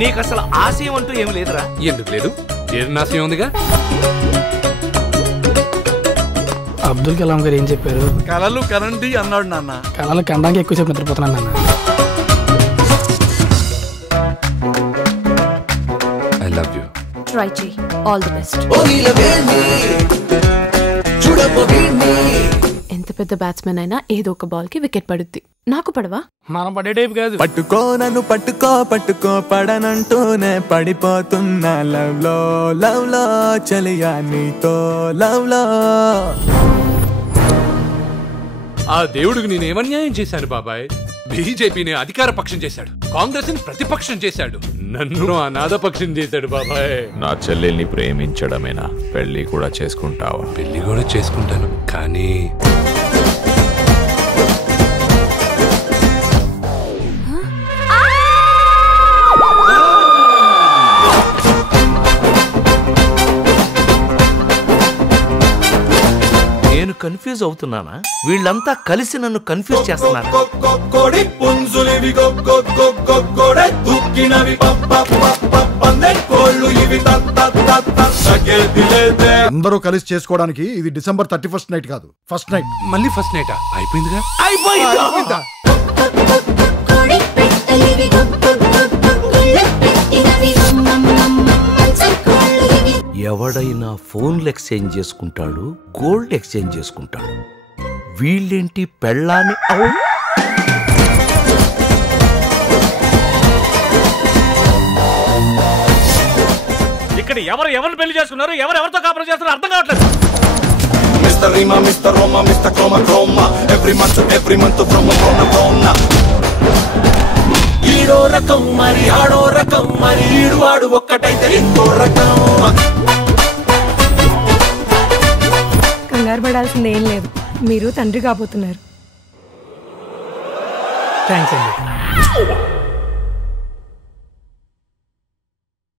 నీకు అసలు ఆశయం అంటూ ఏమి లేదురా? ఎందుకు లేదు? జీర్ణాశయం ఉందిగా. అబ్దుల్ కలాం గారు ఏం చెప్పారు? కలలు కనండి అన్నాడు నాన్న. కళలు కనడానికి ఎక్కువసేపు నిద్రపోతున్నాను నాన్న. I love you. ట్రై చేయి. All the best. ఎంత పెద్ద బ్యాట్స్మెన్ అయినా ఏదో ఒక బాల్ కి వికెట్ పడుద్ది. నాకు పడవా? మనం పడే టైప్ కాదు. పట్టుకో నన్ను పట్టుకో పట్టుకో పడనంటూనే పడిపోతున్నా లవ్ లో చలియా నీతో లవ్ లో. ఆ దేవుడికి నేనేమన్యాయం చేశాను బాబాయ్? బీజేపీని అధికార పక్షం చేశాడు, కాంగ్రెస్ ని ప్రతిపక్షం చేశాడు, నన్ను అనాథ పక్షం చేశాడు బాబాయ్. నా చెల్లెల్ని ప్రేమించడమేనా? పెళ్లి కూడా చేసుకుంటావా? పెళ్లి కూడా చేసుకుంటాను, కానీ నేను కన్ఫ్యూజ్ అవుతున్నానా? వీళ్ళంతా కలిసి నన్ను కన్ఫ్యూజ్ చేస్తున్నారు. అందరూ కలిసి చేసుకోవడానికి ఇది December 31st నైట్ కాదు, ఫస్ట్ నైట్. మళ్ళీ ఫస్ట్ నైటా? అయిపోయిందిగా. అయిపోయిందా? ఎవడైనా ఫోన్లు ఎక్స్చేంజ్ చేసుకుంటాడు, గోల్డ్ ఎక్స్చేంజ్ చేసుకుంటాడు. వీళ్ళేంటి పెళ్ళాన్ని ఇక్కడ ఎవరు పెళ్లి చేసుకున్నారు, ఎవరెవరితో కాపురం చేస్తున్నారు అర్థం కావట్లేదు. Mister Reema mister Roma mister Croma Croma every month from Krona. ఈడో రకం మరి ఆడో రకం మరి ఈడు వాడు ఒక్కటైతే ఇంకో రకం. కంగారు పడాల్సింది ఏం లేదు, మీరు తండ్రి కాబోతున్నారు. థ్యాంక్స్ అండి.